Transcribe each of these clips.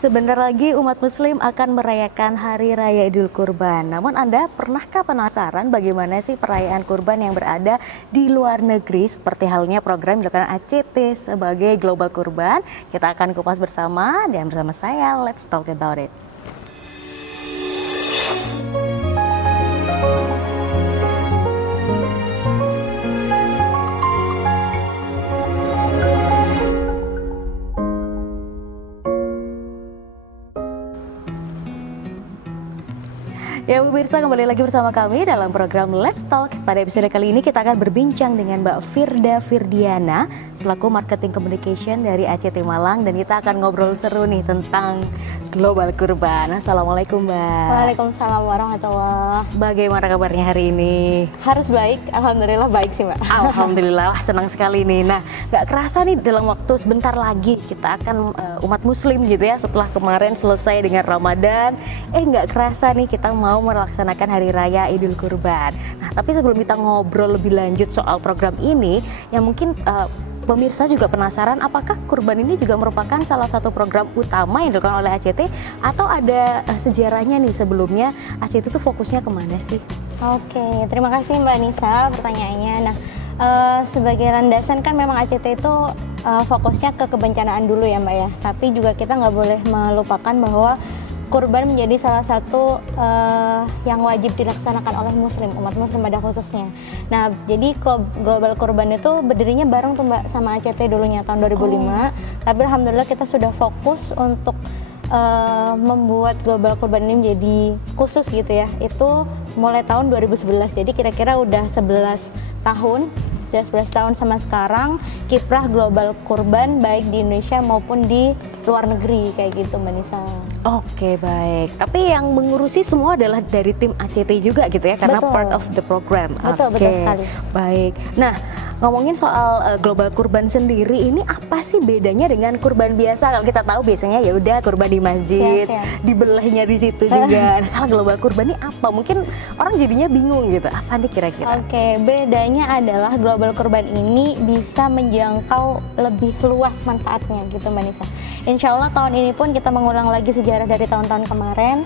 Sebentar lagi umat muslim akan merayakan Hari Raya Idul Kurban. Namun Anda pernahkah penasaran bagaimana sih perayaan kurban yang berada di luar negeri? Seperti halnya program dilakukan ACT sebagai Global Kurban. Kita akan kupas bersama dan bersama saya, let's talk about it. Ya pemirsa, kembali lagi bersama kami dalam program Let's Talk. Pada episode kali ini kita akan berbincang dengan Mbak Firda Firdiana selaku Marketing Communication dari ACT Malang, dan kita akan ngobrol seru nih tentang Global Kurban. Assalamualaikum Mbak. Waalaikumsalam warahmatullahi. Bagaimana kabarnya hari ini? Harus baik, alhamdulillah baik sih Mbak. Alhamdulillah, senang sekali nih. Nah, nggak kerasa nih dalam waktu sebentar lagi kita akan umat muslim gitu ya, setelah kemarin selesai dengan Ramadan, nggak kerasa nih kita mau melaksanakan Hari Raya Idul Kurban. Nah, tapi sebelum kita ngobrol lebih lanjut soal program ini, yang mungkin pemirsa juga penasaran, apakah kurban ini juga merupakan salah satu program utama yang dilakukan oleh ACT atau ada sejarahnya nih sebelumnya ACT itu fokusnya kemana sih? Oke, terima kasih Mbak Nisa pertanyaannya. Nah, sebagai landasan kan memang ACT itu fokusnya ke kebencanaan dulu ya Mbak ya. Tapi juga kita nggak boleh melupakan bahwa kurban menjadi salah satu yang wajib dilaksanakan oleh muslim, umat muslim pada khususnya. Nah, jadi Global Kurban itu berdirinya bareng tuh Mbak sama ACT dulunya tahun 2005. Tapi alhamdulillah kita sudah fokus untuk membuat Global Kurban ini menjadi khusus gitu ya. Itu mulai tahun 2011. Jadi kira-kira udah 11 tahun. Sudah 11 tahun sama sekarang kiprah Global Kurban baik di Indonesia maupun di luar negeri kayak gitu Mbak Nisa. Oke, baik. Tapi yang mengurusi semua adalah dari tim ACT juga gitu ya, karena Betul. part of the program. Betul, betul sekali. Baik. Nah, ngomongin soal Global Kurban sendiri, ini apa sih bedanya dengan kurban biasa? Kalau kita tahu biasanya ya udah kurban di masjid, dibelahnya di situ juga. Nah, kalau Global Kurban ini apa? Mungkin orang jadinya bingung gitu. Apa nih kira-kira? Oke, bedanya adalah Global Kurban ini bisa menjangkau lebih luas manfaatnya gitu Mbak Nisa. Insya Allah tahun ini pun kita mengulang lagi sejarah dari tahun-tahun kemarin.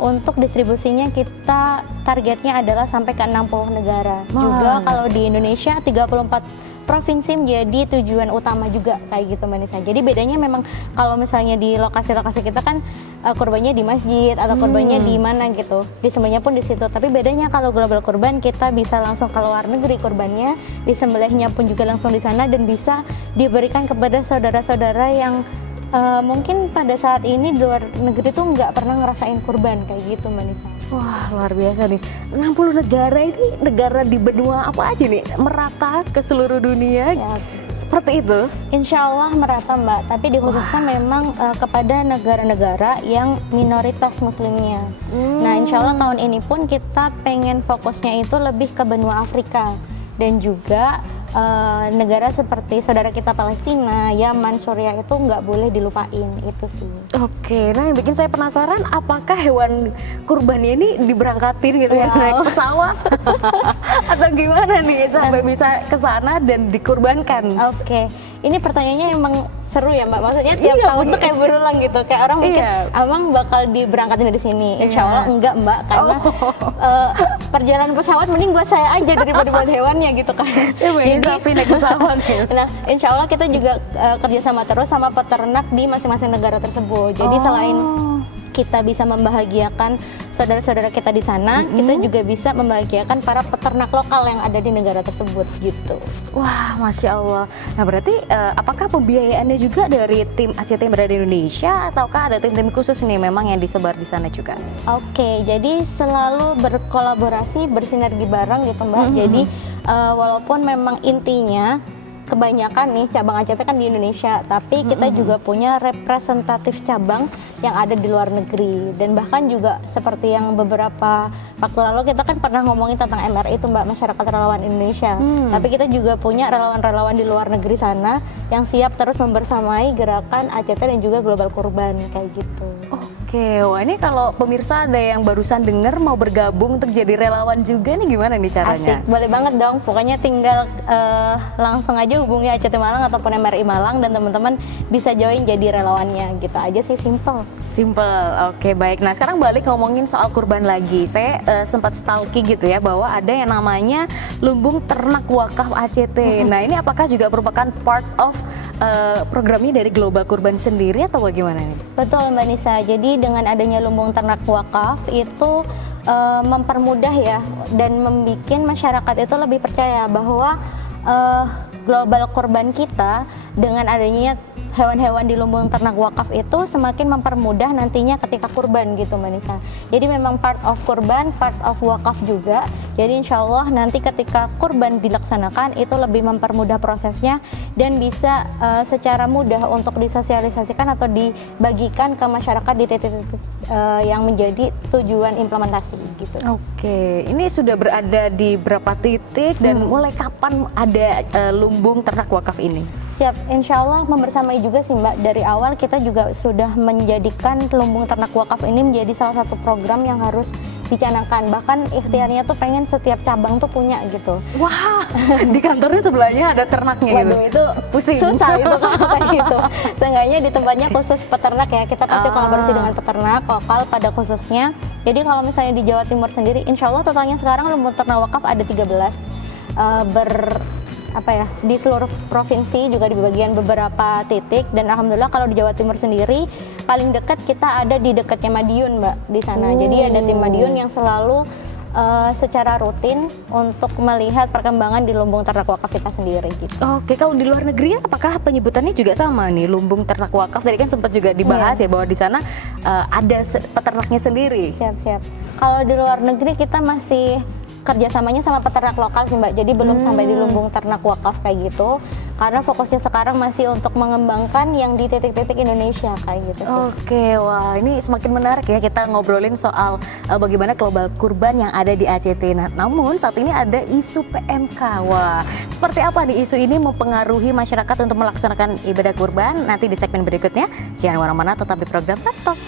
Untuk distribusinya kita targetnya adalah sampai ke 60 negara. Juga kalau di Indonesia 34 provinsi menjadi tujuan utama juga kayak gitu Mbak Nisa. Jadi bedanya memang kalau misalnya di lokasi-lokasi kita kan kurbannya di masjid atau kurbannya di mana gitu, disembelihnya pun di situ. Tapi bedanya kalau Global Kurban kita bisa langsung ke luar negeri kurbannya, disembelihnya pun juga langsung di sana dan bisa diberikan kepada saudara-saudara yang mungkin pada saat ini di luar negeri tuh nggak pernah ngerasain kurban kayak gitu Mbak Nisa. Wah, luar biasa nih. 60 negara ini negara di benua apa aja nih? Merata ke seluruh dunia? Ya. Seperti itu? Insya Allah merata Mbak, tapi dikhususkan memang kepada negara-negara yang minoritas muslimnya. Nah, insya Allah tahun ini pun kita pengen fokusnya itu lebih ke benua Afrika dan juga negara seperti saudara kita Palestina, Yaman, Suriah itu nggak boleh dilupain, itu sih. Oke, nah yang bikin saya penasaran, apakah hewan kurbannya ini diberangkatin gitu ya, naik pesawat atau gimana nih sampai bisa ke sana dan dikurbankan? Oke, ini pertanyaannya emang seru ya Mbak, maksudnya tiap tahun tuh kayak berulang gitu, kayak orang mungkin abang bakal diberangkatin dari sini. Insya Allah enggak Mbak, karena perjalanan pesawat mending buat saya aja daripada buat hewannya gitu kan. Jadi sapi naik pesawat gitu. Nah, insya Allah kita juga kerjasama terus sama peternak di masing-masing negara tersebut. Jadi selain kita bisa membahagiakan saudara-saudara kita di sana, kita juga bisa membahagiakan para peternak lokal yang ada di negara tersebut gitu. Wah, Masya Allah. Nah berarti apakah pembiayaannya juga dari tim ACT yang berada di Indonesia ataukah ada tim-tim khusus nih memang yang disebar di sana juga? Oke, jadi selalu berkolaborasi, bersinergi bareng gitu Mbak. Jadi walaupun memang intinya kebanyakan nih cabang ACT kan di Indonesia, tapi kita juga punya representatif cabang yang ada di luar negeri. Dan bahkan juga seperti yang beberapa waktu lalu kita kan pernah ngomongin tentang MRI itu Mbak, Masyarakat Relawan Indonesia. Tapi kita juga punya relawan-relawan di luar negeri sana yang siap terus membersamai gerakan ACT dan juga Global Kurban kayak gitu. Oke, wah ini kalau pemirsa ada yang barusan dengar mau bergabung untuk jadi relawan juga nih, gimana nih caranya? Asik, boleh banget dong. Pokoknya tinggal langsung aja aja hubungi ACT Malang ataupun MRI Malang dan teman-teman bisa join jadi relawannya gitu aja sih, simple. Oke, baik. Nah, sekarang balik ngomongin soal kurban lagi. Saya sempat stalking gitu ya, bahwa ada yang namanya lumbung ternak wakaf ACT. Nah, ini apakah juga merupakan part of programnya dari Global Kurban sendiri atau bagaimana nih? Betul Mbak Nisa, jadi dengan adanya lumbung ternak wakaf itu mempermudah ya, dan membuat masyarakat itu lebih percaya bahwa Global Kurban kita dengan adanya hewan-hewan di lumbung ternak wakaf itu semakin mempermudah nantinya ketika kurban gitu Mbak Nisa. Jadi memang part of kurban, part of wakaf juga. Jadi insya Allah nanti ketika kurban dilaksanakan itu lebih mempermudah prosesnya dan bisa secara mudah untuk disosialisasikan atau dibagikan ke masyarakat di titik-titik yang menjadi tujuan implementasi gitu. Oke, ini sudah berada di berapa titik dan mulai kapan ada lumbung ternak wakaf ini? Siap, insya Allah membersamai juga sih Mbak. Dari awal kita juga sudah menjadikan lumbung ternak wakaf ini menjadi salah satu program yang harus dicanangkan. Bahkan ikhtiarnya tuh pengen setiap cabang tuh punya gitu. Wah, di kantornya sebelahnya ada ternaknya. Waduh, gitu. itu pusing. Susah itu kayak gitu. Seenggaknya di tempatnya khusus peternak ya, kita pasti kolaborasi dengan peternak lokal pada khususnya. Jadi kalau misalnya di Jawa Timur sendiri, insya Allah totalnya sekarang lumbung ternak wakaf ada 13 di seluruh provinsi, juga di bagian beberapa titik, dan alhamdulillah kalau di Jawa Timur sendiri paling dekat kita ada di dekatnya Madiun Mbak di sana. Jadi ada tim Madiun yang selalu secara rutin untuk melihat perkembangan di lumbung ternak wakaf kita sendiri gitu. Oke, kalau di luar negeri apakah penyebutannya juga sama nih, lumbung ternak wakaf? Tadi kan sempat juga dibahas ya bahwa di sana ada peternaknya sendiri. Siap. Kalau di luar negeri kita masih kerjasamanya sama peternak lokal sih Mbak, jadi belum sampai di lumbung ternak wakaf kayak gitu, karena fokusnya sekarang masih untuk mengembangkan yang di titik-titik Indonesia kayak gitu sih. Oke, wah ini semakin menarik ya kita ngobrolin soal bagaimana global kurban yang ada di ACT. Nah, namun saat ini ada isu PMK. Wah, seperti apa nih isu ini mempengaruhi masyarakat untuk melaksanakan ibadah kurban? Nanti di segmen berikutnya. Jangan kemana-mana, tetap di program Fast Talk.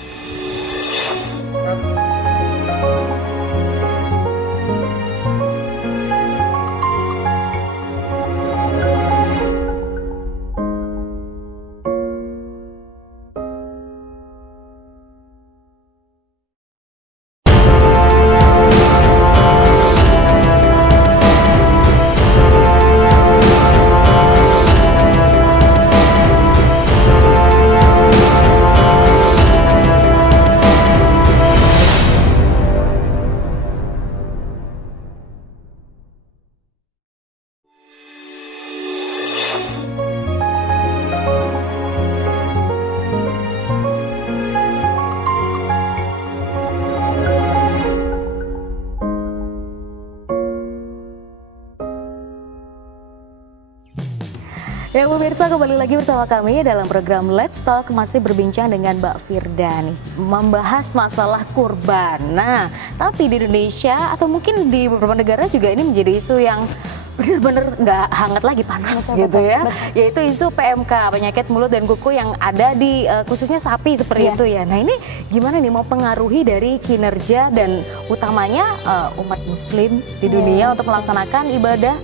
Ya pemirsa, kembali lagi bersama kami dalam program Let's Talk, masih berbincang dengan Mbak Firda nih, membahas masalah kurban. Nah, tapi di Indonesia atau mungkin di beberapa negara juga ini menjadi isu yang benar-benar nggak hangat lagi, panas gitu ya. Yaitu isu PMK, penyakit mulut dan kuku yang ada di khususnya sapi seperti itu ya. Nah ini gimana nih mau pengaruhi dari kinerja dan utamanya umat muslim di dunia untuk melaksanakan ibadah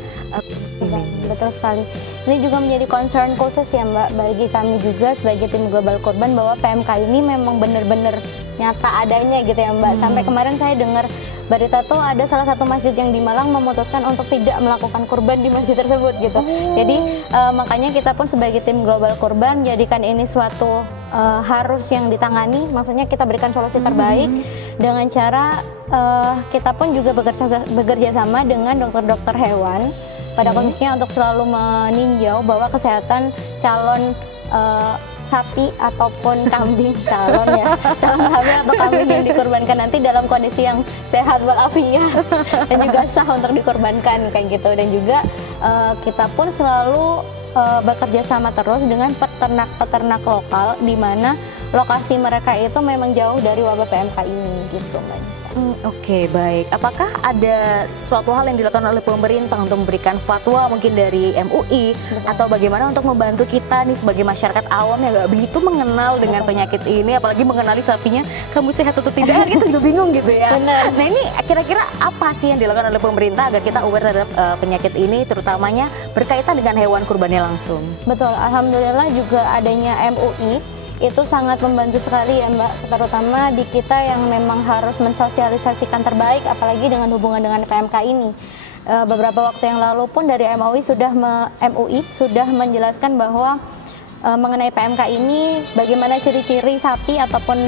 ini? Betul sekali. Ini juga menjadi concern khusus ya Mbak bagi kami juga sebagai tim Global Kurban, bahwa PMK ini memang benar-benar nyata adanya gitu ya Mbak. Sampai kemarin saya dengar berita tuh ada salah satu masjid yang di Malang memutuskan untuk tidak melakukan kurban di masjid tersebut gitu. Jadi makanya kita pun sebagai tim Global Kurban jadikan ini suatu harus yang ditangani. Maksudnya kita berikan solusi terbaik dengan cara kita pun juga bekerja sama dengan dokter-dokter hewan pada kondisinya untuk selalu meninjau bahwa kesehatan calon sapi ataupun kambing calon sapi atau kambing yang dikurbankan nanti dalam kondisi yang sehat walafiat dan juga sah untuk dikurbankan kayak gitu. Dan juga kita pun selalu bekerja sama terus dengan peternak-peternak lokal, di mana lokasi mereka itu memang jauh dari wabah PMK ini gitu Mbak Nisa. Oke, baik. Apakah ada sesuatu hal yang dilakukan oleh pemerintah untuk memberikan fatwa mungkin dari MUI atau bagaimana untuk membantu kita nih sebagai masyarakat awam yang nggak begitu mengenal dengan penyakit ini, apalagi mengenali sapinya kamu sehat atau tidak, kita juga bingung gitu ya. Benar. Nah ini kira-kira apa sih yang dilakukan oleh pemerintah agar kita aware terhadap penyakit ini, terutamanya berkaitan dengan hewan kurbannya langsung? Betul, alhamdulillah juga adanya MUI itu sangat membantu sekali ya Mbak, terutama di kita yang memang harus mensosialisasikan terbaik, apalagi dengan hubungan dengan PMK ini. Beberapa waktu yang lalu pun dari MUI sudah menjelaskan bahwa mengenai PMK ini, bagaimana ciri-ciri sapi ataupun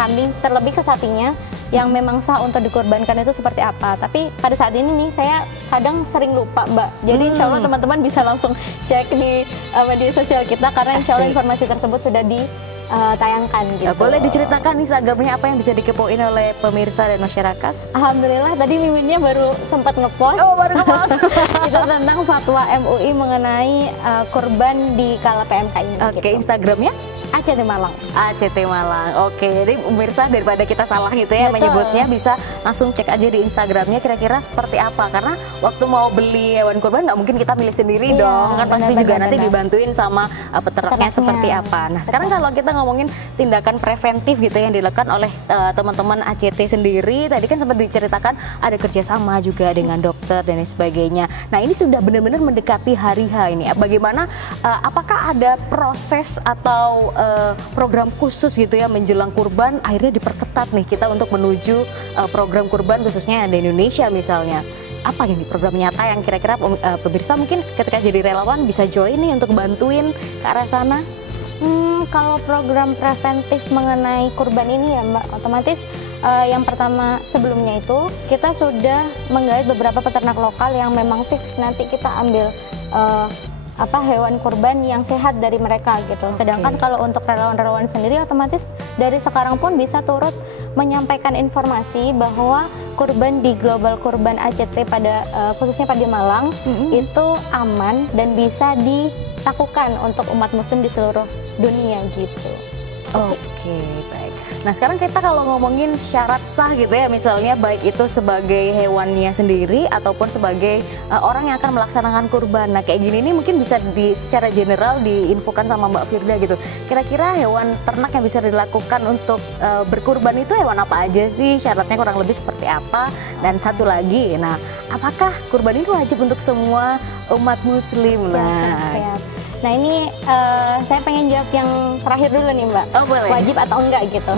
kambing, terlebih ke sapinya yang memang sah untuk dikorbankan itu seperti apa. Tapi pada saat ini nih saya kadang sering lupa Mbak. Jadi insya Allah teman-teman bisa langsung cek di media sosial kita, karena insya Allah informasi tersebut sudah ditayangkan gitu. Boleh diceritakan Instagramnya apa yang bisa dikepoin oleh pemirsa dan masyarakat? Alhamdulillah tadi Miminnya baru sempat ngepost. Oh, baru ngepost. Itu tentang fatwa MUI mengenai kurban di kala PMK ini. Oke, gitu. Instagramnya? ACT Malang. ACT Malang. Oke, jadi pemirsa daripada kita salah gitu ya menyebutnya, bisa langsung cek aja di Instagramnya kira-kira seperti apa. Karena waktu mau beli hewan kurban nggak mungkin kita milih sendiri dong, kan pasti juga nanti dibantuin sama peternaknya seperti apa. Nah sekarang kalau kita ngomongin tindakan preventif gitu yang dilakukan oleh teman-teman ACT sendiri, tadi kan sempat diceritakan ada kerjasama juga dengan dokter dan lain sebagainya. Nah ini sudah benar-benar mendekati hari H ini. Bagaimana? Apakah ada proses atau program khusus gitu ya menjelang kurban, akhirnya diperketat nih kita untuk menuju program kurban khususnya yang di Indonesia misalnya? Apa yang program nyata yang kira-kira pemirsa mungkin ketika jadi relawan bisa join nih untuk bantuin ke arah sana? Kalau program preventif mengenai kurban ini ya Mbak, otomatis yang pertama sebelumnya itu kita sudah menggait beberapa peternak lokal yang memang fix nanti kita ambil hewan kurban yang sehat dari mereka gitu. Sedangkan kalau untuk relawan-relawan sendiri otomatis dari sekarang pun bisa turut menyampaikan informasi bahwa kurban di Global Kurban ACT pada khususnya pada Malang itu aman dan bisa dilakukan untuk umat muslim di seluruh dunia gitu. Oke, baik. Nah sekarang kita kalau ngomongin syarat sah gitu ya, misalnya baik itu sebagai hewannya sendiri ataupun sebagai orang yang akan melaksanakan kurban. Nah kayak gini nih mungkin bisa secara general diinfokan sama Mbak Firda gitu. Kira-kira hewan ternak yang bisa dilakukan untuk berkurban itu hewan apa aja sih? Syaratnya kurang lebih seperti apa? Dan satu lagi, nah apakah kurban ini wajib untuk semua umat muslim? Nah ini saya pengen jawab yang terakhir dulu nih Mbak. Oh, boleh. Wajib atau enggak gitu.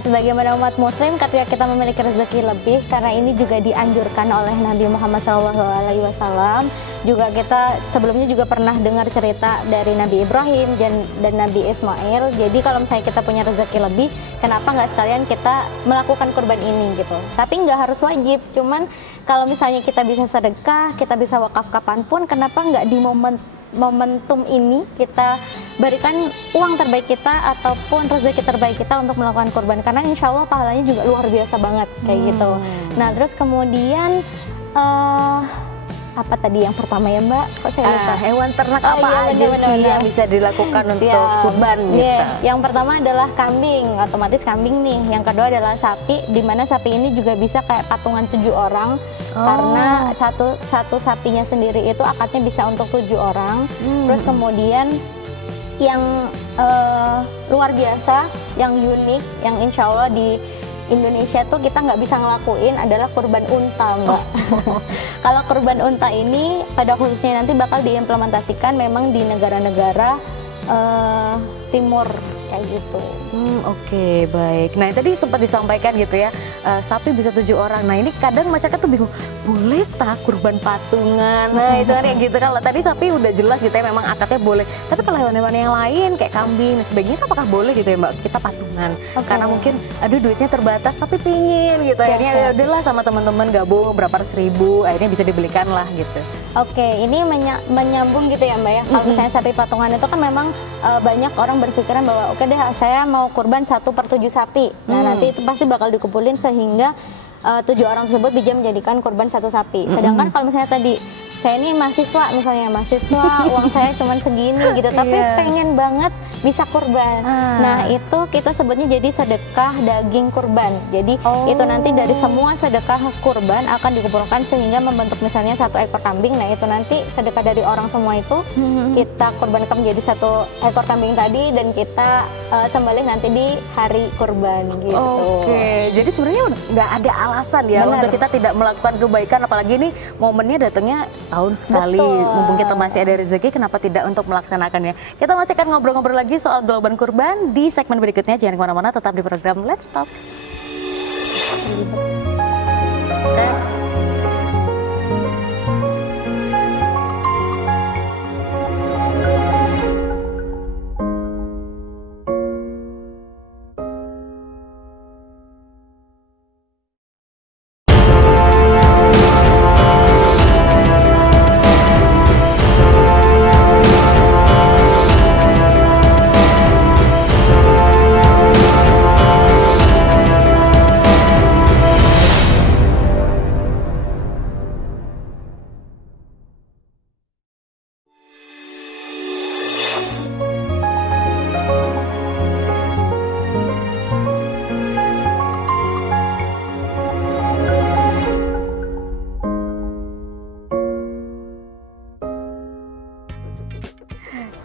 Sebagaimana umat muslim ketika kita memiliki rezeki lebih, karena ini juga dianjurkan oleh Nabi Muhammad SAW. Juga kita sebelumnya juga pernah dengar cerita dari Nabi Ibrahim dan Nabi Ismail. Jadi kalau misalnya kita punya rezeki lebih, kenapa nggak sekalian kita melakukan kurban ini gitu. Tapi nggak harus wajib, cuman kalau misalnya kita bisa sedekah, kita bisa wakaf kapanpun, kenapa nggak di momentum ini kita berikan uang terbaik kita ataupun rezeki terbaik kita untuk melakukan kurban, karena insya Allah pahalanya juga luar biasa banget kayak gitu. Nah terus kemudian apa tadi yang pertama ya Mbak? Kok saya lupa? Hewan ternak apa aja sih yang bisa dilakukan untuk kurban gitu? Yang pertama adalah kambing, otomatis kambing nih. Yang kedua adalah sapi, di mana sapi ini juga bisa kayak patungan 7 orang. Karena satu sapinya sendiri itu akadnya bisa untuk 7 orang. Terus kemudian yang luar biasa, yang unik, yang insya Allah di Indonesia tuh kita nggak bisa ngelakuin adalah kurban unta Mbak. Kalau kurban unta ini pada khususnya nanti bakal diimplementasikan memang di negara-negara timur kayak gitu. Oke, baik. Nah tadi sempat disampaikan gitu ya, sapi bisa 7 orang. Nah ini kadang masyarakat tuh bingung, boleh tak kurban patungan? Nah itu kan yang gitu. Kalau tadi sapi udah jelas gitu ya, memang akadnya boleh. Tapi kalau hewan-hewan yang lain kayak kambing dan sebagainya, itu apakah boleh gitu ya Mbak, kita patungan? Karena mungkin aduh duitnya terbatas tapi pingin gitu. Akhirnya ya udahlah sama teman-teman gabung berapa ratus ribu, akhirnya bisa dibelikan lah gitu. Oke, ini menyambung gitu ya Mbak ya. Kalau misalnya sapi patungan itu kan memang banyak orang berpikiran bahwa oke deh saya mau kurban 1/7 sapi. Nah nanti itu pasti bakal dikumpulin sehingga 7 orang tersebut bisa menjadikan kurban 1 sapi. Sedangkan kalau misalnya tadi saya ini mahasiswa misalnya, uang saya cuma segini gitu, tapi pengen banget bisa kurban. Nah itu kita sebutnya jadi sedekah daging kurban. Jadi itu nanti dari semua sedekah kurban akan dikumpulkan sehingga membentuk misalnya 1 ekor kambing. Nah itu nanti sedekah dari orang semua itu kita kurbankan menjadi 1 ekor kambing tadi dan kita sembelih nanti di hari kurban gitu. Oke, jadi sebenarnya nggak ada alasan ya untuk kita tidak melakukan kebaikan, apalagi ini momennya datangnya setahun sekali. Mumpung kita masih ada rezeki, kenapa tidak untuk melaksanakannya? Kita masih akan ngobrol-ngobrol lagi soal Globan Kurban di segmen berikutnya. Jangan kemana-mana, tetap di program Let's Talk.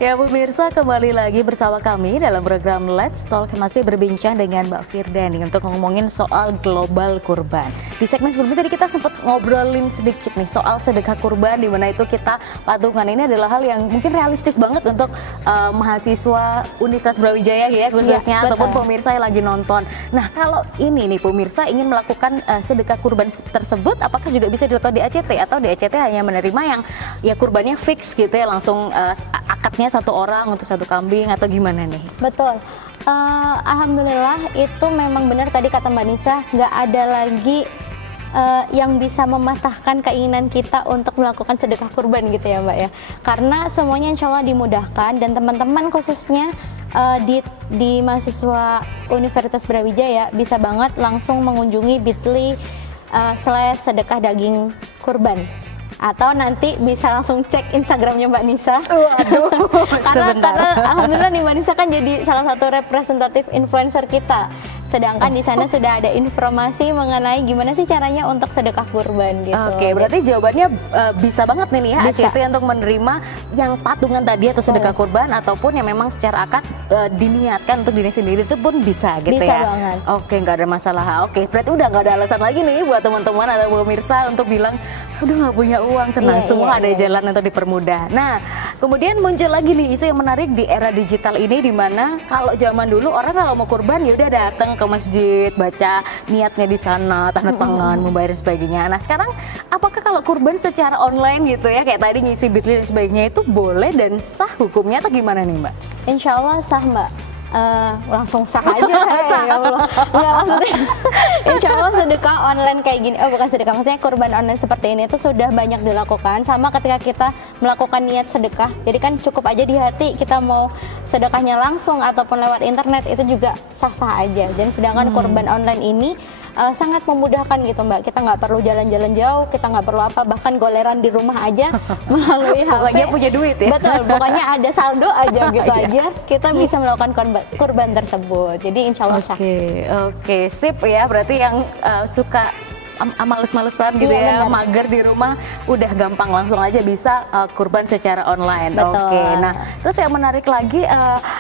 Ya pemirsa, kembali lagi bersama kami dalam program Let's Talk, masih berbincang dengan Mbak Firdani untuk ngomongin soal global kurban. Di segmen sebelumnya tadi kita sempat ngobrolin sedikit nih soal sedekah kurban, di mana itu kita patungan. Ini adalah hal yang mungkin realistis banget untuk mahasiswa Universitas Brawijaya ya khususnya, ataupun pemirsa yang lagi nonton. Nah kalau ini nih pemirsa ingin melakukan sedekah kurban tersebut, apakah juga bisa dilakukan di ACT atau di ACT hanya menerima yang ya kurbannya fix gitu ya, langsung akadnya 1 orang untuk 1 kambing atau gimana nih? Betul. Alhamdulillah itu memang benar tadi kata Mbak Nisa, nggak ada lagi yang bisa mematahkan keinginan kita untuk melakukan sedekah kurban gitu ya Mbak ya. Karena semuanya insya Allah dimudahkan, dan teman-teman khususnya di mahasiswa Universitas Brawijaya bisa banget langsung mengunjungi bit.ly/sedekah daging kurban. Atau nanti bisa langsung cek Instagramnya Mbak Nisa. Waduh, karena alhamdulillah nih Mbak Nisa kan jadi salah satu representatif influencer kita. Sedangkan di sana sudah ada informasi mengenai gimana sih caranya untuk sedekah kurban gitu. Oke, berarti jawabannya bisa banget nih ya ACT untuk menerima yang patungan tadi atau sedekah kurban, ataupun yang memang secara akad diniatkan untuk diri sendiri itu pun bisa gitu bisa ya. Banget. Oke, nggak ada masalah. Oke, berarti udah nggak ada alasan lagi nih buat teman-teman atau pemirsa untuk bilang, aduh nggak punya uang, tenang, semua ada jalan untuk dipermudah. Nah, kemudian muncul lagi nih isu yang menarik di era digital ini, di mana kalau zaman dulu orang kalau mau kurban ya udah datang ke masjid, baca niatnya di sana, tanda tangan, membayar dan sebagainya. Nah sekarang apakah kalau kurban secara online gitu ya, kayak tadi ngisi Bitly dan sebagainya, itu boleh dan sah hukumnya atau gimana nih Mbak? Insya Allah sah Mbak. Langsung sah aja ya Allah. Nggak, maksudnya insya Allah sedekah online kayak gini, bukan sedekah, maksudnya kurban online seperti ini itu sudah banyak dilakukan. Sama ketika kita melakukan niat sedekah, jadi kan cukup aja di hati, kita mau sedekahnya langsung ataupun lewat internet itu juga sah-sah aja. Dan sedangkan kurban online ini sangat memudahkan gitu Mbak, kita nggak perlu jalan-jalan jauh, kita nggak perlu apa, bahkan goleran di rumah aja melalui HP. Pokoknya punya duit ya? Betul, pokoknya ada saldo aja gitu aja, kita bisa melakukan kurban tersebut. Jadi insya Allah sah. Oke, sip ya. Berarti yang suka males-malesan gitu ya, mager di rumah, udah gampang langsung aja bisa kurban secara online. Oke, nah terus yang menarik lagi,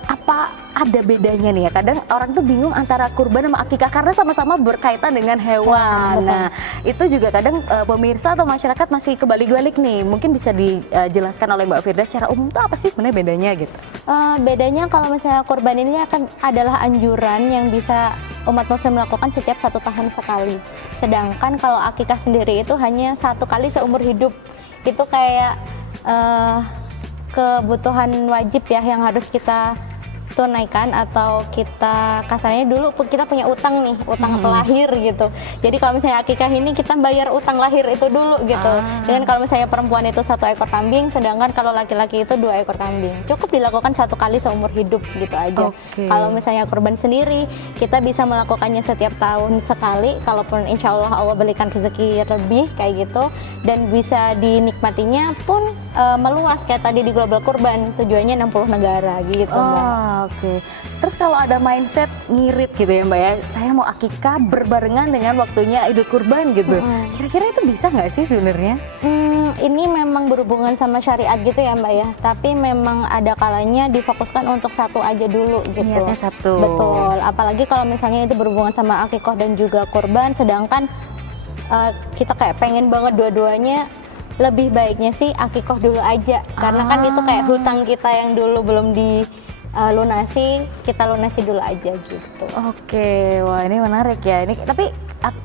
apa ada bedanya nih ya? Kadang orang tuh bingung antara kurban sama akikah karena sama-sama berkaitan dengan hewan. Nah itu juga kadang pemirsa atau masyarakat masih kebalik-balik nih. Mungkin bisa dijelaskan oleh Mbak Firda secara umum tuh apa sih sebenarnya bedanya gitu? Bedanya kalau misalnya kurban ini adalah anjuran yang bisa umat muslim melakukan setiap 1 tahun sekali. Sedangkan kalau akikah sendiri itu hanya 1 kali seumur hidup. Itu kayak kebutuhan wajib ya yang harus kita tunaikan atau kita kasarnya dulu kita punya utang nih, utang lahir gitu. Jadi kalau misalnya akikah ini kita bayar utang lahir itu dulu gitu. Dan kalau misalnya perempuan itu 1 ekor kambing, sedangkan kalau laki-laki itu 2 ekor kambing. Cukup dilakukan 1 kali seumur hidup gitu aja. Kalau misalnya kurban sendiri, kita bisa melakukannya setiap tahun sekali, kalaupun insya Allah berikan rezeki lebih kayak gitu, dan bisa dinikmatinya pun meluas kayak tadi di Global Kurban, tujuannya 60 negara gitu Mbak. Terus kalau ada mindset ngirit gitu ya Mbak ya, saya mau akikah berbarengan dengan waktunya Idul Kurban gitu, kira-kira itu bisa nggak sih sebenarnya? Ini memang berhubungan sama syariat gitu ya Mbak ya, tapi memang ada kalanya difokuskan untuk 1 aja dulu gitu. Niatnya 1. Betul, apalagi kalau misalnya itu berhubungan sama akikoh dan juga kurban, sedangkan kita kayak pengen banget dua-duanya, lebih baiknya sih akikoh dulu aja, karena kan itu kayak hutang kita yang dulu belum lunasi, kita lunasi dulu aja gitu. Wah ini menarik ya. Ini tapi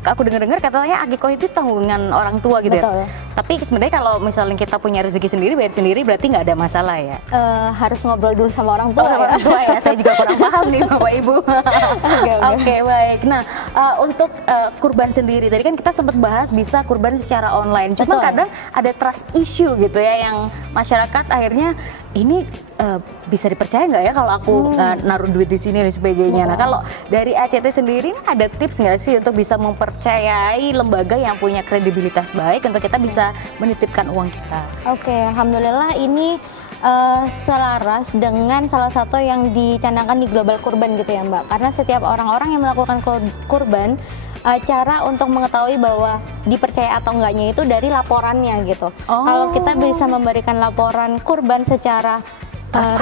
aku dengar-dengar katanya akikoh itu tanggungan orang tua gitu. Betul. Ya. Tapi sebenarnya kalau misalnya kita punya rezeki sendiri, bayar sendiri, berarti nggak ada masalah ya? Harus ngobrol dulu sama orang tua. Orang tua ya. Saya juga kurang paham nih Bapak Ibu. Oke, baik. Nah untuk kurban sendiri, tadi kan kita sempat bahas bisa kurban secara online. Cuma kadang ada trust issue gitu ya, yang masyarakat akhirnya ini bisa dipercaya nggak ya kalau aku naruh duit di sini dan sebagainya. Nah kalau dari ACT sendiri ada tips nggak sih untuk bisa mempercayai lembaga yang punya kredibilitas baik untuk kita bisa menitipkan uang kita? Alhamdulillah ini selaras dengan salah satu yang dicanangkan di Global Kurban gitu ya Mbak, karena setiap orang-orang yang melakukan kurban, cara untuk mengetahui bahwa dipercaya atau enggaknya itu dari laporannya gitu. Kalau kita bisa memberikan laporan kurban secara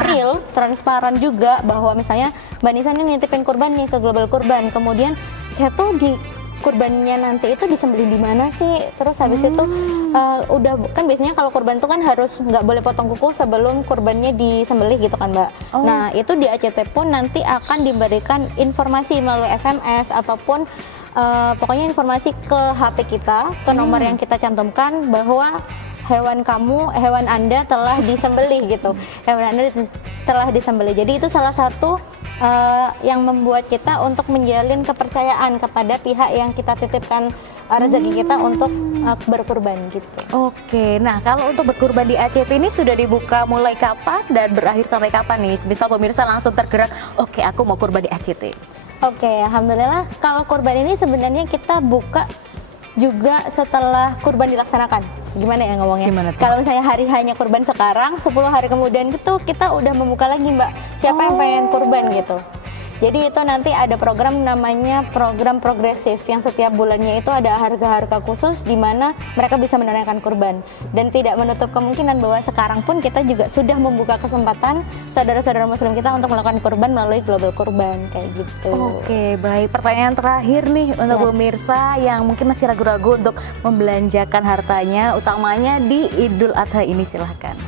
real, transparan juga, bahwa misalnya Mbak Nisa ini nitipin kurban nih ke Global Kurban, kemudian saya tuh di kurbannya nanti itu disembelih di mana sih, terus habis itu udah kan biasanya kalau kurban itu kan harus nggak boleh potong kuku sebelum kurbannya disembelih gitu kan Mbak. Nah itu di ACT pun nanti akan diberikan informasi melalui SMS ataupun pokoknya informasi ke HP kita, ke nomor yang kita cantumkan bahwa hewan Anda telah disembelih gitu. Hewan Anda telah disembelih. Jadi itu salah satu yang membuat kita untuk menjalin kepercayaan kepada pihak yang kita titipkan rezeki kita untuk berkurban gitu. Nah kalau untuk berkurban di ACT ini sudah dibuka mulai kapan dan berakhir sampai kapan nih? Misal pemirsa langsung tergerak, aku mau kurban di ACT. Alhamdulillah kalau kurban ini sebenarnya kita buka juga setelah kurban dilaksanakan. Gimana ya ngomongnya? Kalau misalnya hari hanya kurban sekarang, 10 hari kemudian itu kita udah membuka lagi Mbak, siapa yang pengen kurban gitu. Jadi itu nanti ada program namanya program progresif, yang setiap bulannya itu ada harga-harga khusus di mana mereka bisa menunaikan kurban. Dan tidak menutup kemungkinan bahwa sekarang pun kita juga sudah membuka kesempatan saudara-saudara muslim kita untuk melakukan kurban melalui Global Kurban kayak gitu. Baik. Pertanyaan terakhir nih untuk pemirsa yang mungkin masih ragu-ragu untuk membelanjakan hartanya, utamanya di Idul Adha ini, silahkan.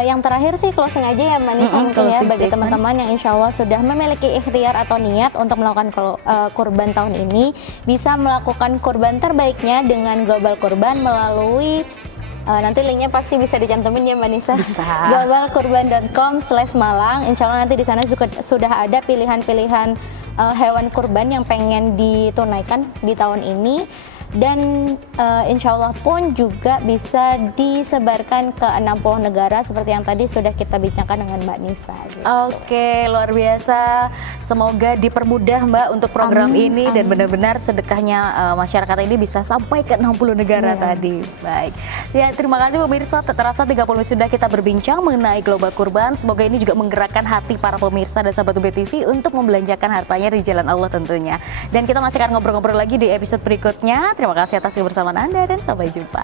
Yang terakhir sih closing aja ya Mbak Nisa, mungkin ya bagi teman-teman yang insya Allah sudah memiliki ikhtiar atau niat untuk melakukan kurban tahun ini, bisa melakukan kurban terbaiknya dengan Global Kurban melalui nanti linknya pasti bisa dicantumin ya Mbak Nisa. globalkurban.com/Malang. Insya Allah nanti di sana juga sudah ada pilihan-pilihan hewan kurban yang pengen ditunaikan di tahun ini. Dan insya Allah pun juga bisa disebarkan ke 60 negara seperti yang tadi sudah kita bincangkan dengan Mbak Nisa gitu. Luar biasa, semoga dipermudah Mbak untuk program ini dan benar-benar sedekahnya masyarakat ini bisa sampai ke 60 negara tadi. Baik ya, terima kasih pemirsa, terasa 30 menit sudah kita berbincang mengenai Global Kurban. Semoga ini juga menggerakkan hati para pemirsa dan sahabat UBTV untuk membelanjakan hartanya di jalan Allah tentunya. Dan kita masih akan ngobrol-ngobrol lagi di episode berikutnya. Terima kasih atas kebersamaan Anda dan sampai jumpa.